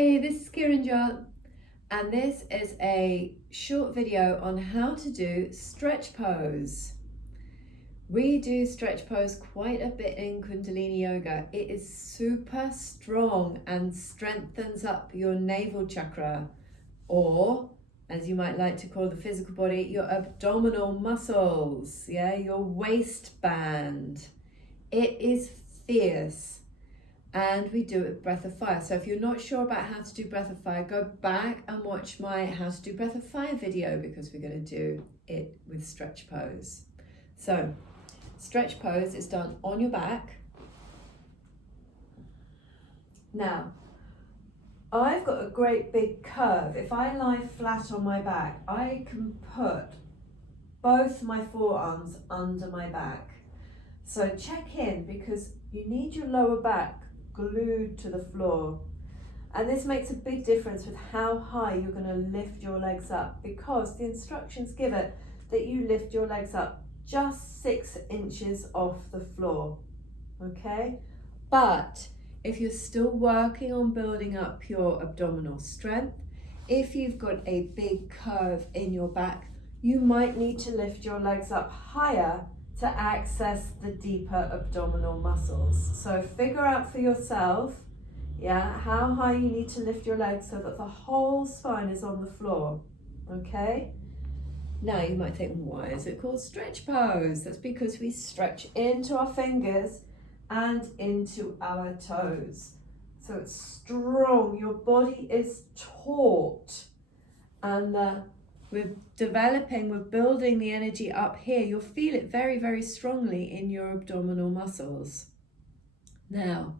Hey, this is Kiranjot, and this is a short video on how to do stretch pose. We do stretch pose quite a bit in Kundalini Yoga. It is super strong and strengthens up your navel chakra, or as you might like to call the physical body, your abdominal muscles, your waistband. It is fierce. And we do it with breath of fire. So if you're not sure about how to do breath of fire, go back and watch my how to do breath of fire video, because we're going to do it with stretch pose. So stretch pose is done on your back. Now, I've got a great big curve. If I lie flat on my back, I can put both my forearms under my back. So check in, because you need your lower back glued to the floor, and this makes a big difference with how high you're going to lift your legs up, because the instructions give it that you lift your legs up just 6 inches off the floor, okay? But if you're still working on building up your abdominal strength, if you've got a big curve in your back, you might need to lift your legs up higher to access the deeper abdominal muscles. So figure out for yourself, how high you need to lift your legs so that the whole spine is on the floor, okay? Now you might think, why is it called stretch pose? That's because we stretch into our fingers and into our toes. So it's strong, your body is taut, and we're building the energy up here. You'll feel it very, very strongly in your abdominal muscles. Now,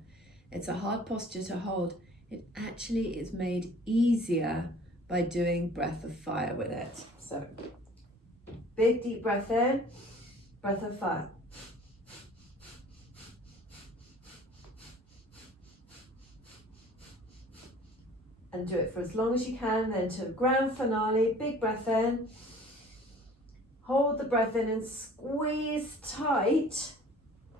it's a hard posture to hold. It actually is made easier by doing breath of fire with it. So, big deep breath in, breath of fire. And do it for as long as you can, then to the grand finale, big breath in, hold the breath in and squeeze tight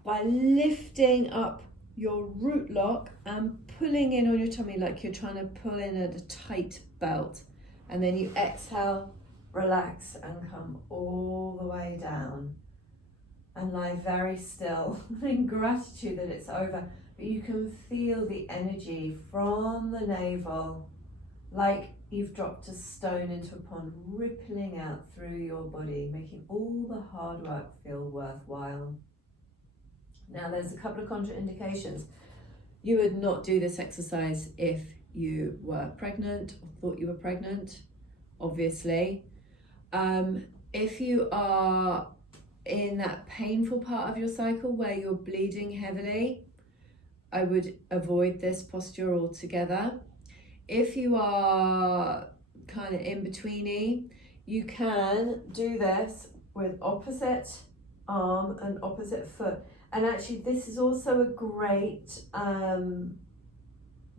by lifting up your root lock and pulling in on your tummy like you're trying to pull in at a tight belt. And then you exhale, relax, and come all the way down and lie very still in gratitude that it's over. But you can feel the energy from the navel, like you've dropped a stone into a pond, rippling out through your body, making all the hard work feel worthwhile. Now, there's a couple of contraindications. You would not do this exercise if you were pregnant or thought you were pregnant, obviously. If you are in that painful part of your cycle where you're bleeding heavily, I would avoid this posture altogether. If you are kind of in betweeny, you can do this with opposite arm and opposite foot. And actually, this is also a great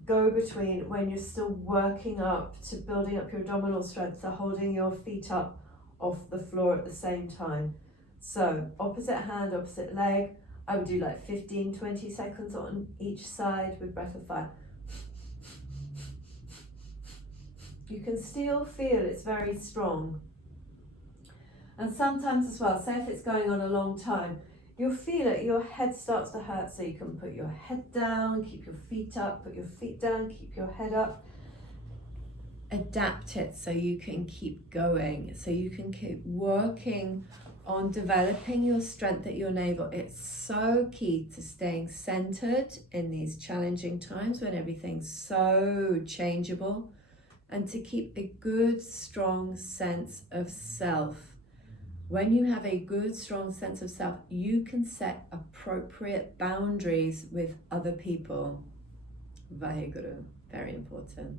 go-between when you're still working up to building up your abdominal strength, so holding your feet up off the floor at the same time. So opposite hand, opposite leg. I would do like 15-20 seconds on each side with breath of fire. You can still feel it's very strong. And sometimes as well, say if it's going on a long time, you'll feel it, your head starts to hurt, so you can put your head down, keep your feet up, put your feet down, keep your head up. Adapt it so you can keep going, so you can keep working on developing your strength at your navel. It's so key to staying centered in these challenging times when everything's so changeable, and to keep a good, strong sense of self. When you have a good, strong sense of self, you can set appropriate boundaries with other people. Vaheguru, very important.